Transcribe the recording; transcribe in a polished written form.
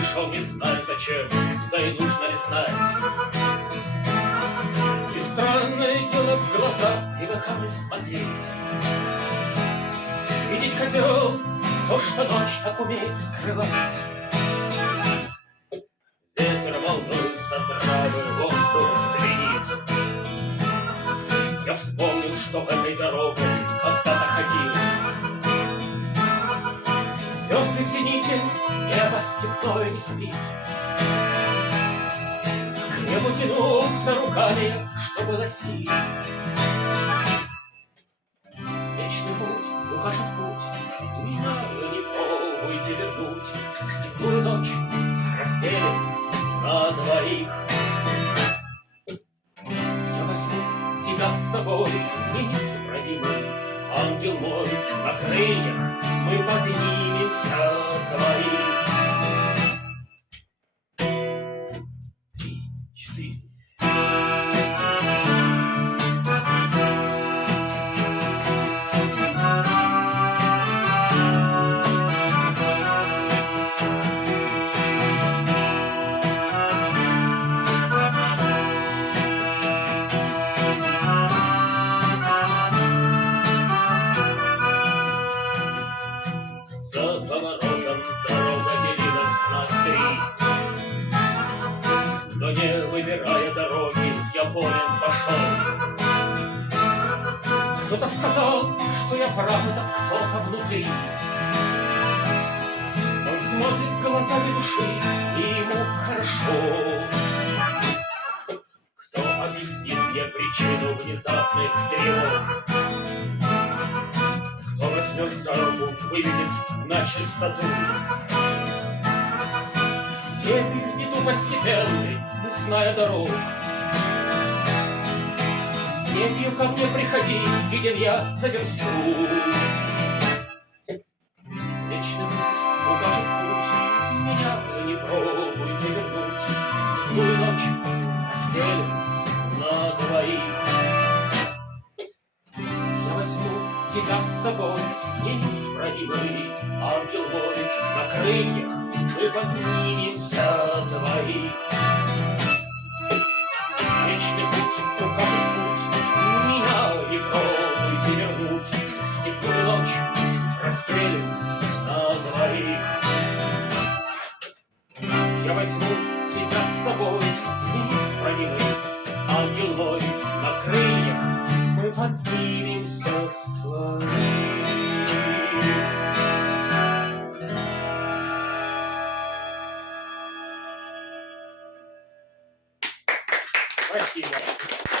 вышел не знаю зачем, да и нужно ли знать. И странное дело в глаза привыкали смотреть. Видеть хотел то, что ночь так умеет скрывать. Ветер волнуется, травы, воздух звенит. Я вспомнил, что этой дорогой когда-то ходил. Звезды в зените, небо степное не спит. К небу тянулся руками, что было сил. Вечный путь укажет путь, меня не пробуйте вернуть. Степную ночь разделим на двоих. Я возьму тебя с собой, неисправимый ангел мой. На крыльях мы поднимемся твоих. 3, 4. За поворотом дорога делилась на 3. Но не выбирая дороги, я полем пошел. Кто-то сказал, что я прав, это кто-то внутри. Он смотрит глазами души, и ему хорошо. Кто объяснит мне причину внезапных тревог? Кто возьмет за руку, выведет на чистоту? Степью иду постепенной, не зная дорог. Степью ко мне приходи, виден я за версту. Вечный путь укажет путь, меня не пробуйте вернуть. Степную ночь разделим на двоих. Я возьму тебя с собой, неисправимый ангел мой. На крыльях мы поднимемся двоих. Вечный путь укажет путь, меня не пробуйте вернуть. Степную ночь разделим на двоих. Я возьму тебя с собой, неисправимый ангел мой. На крыльях мы поднимемся твоих. Спасибо.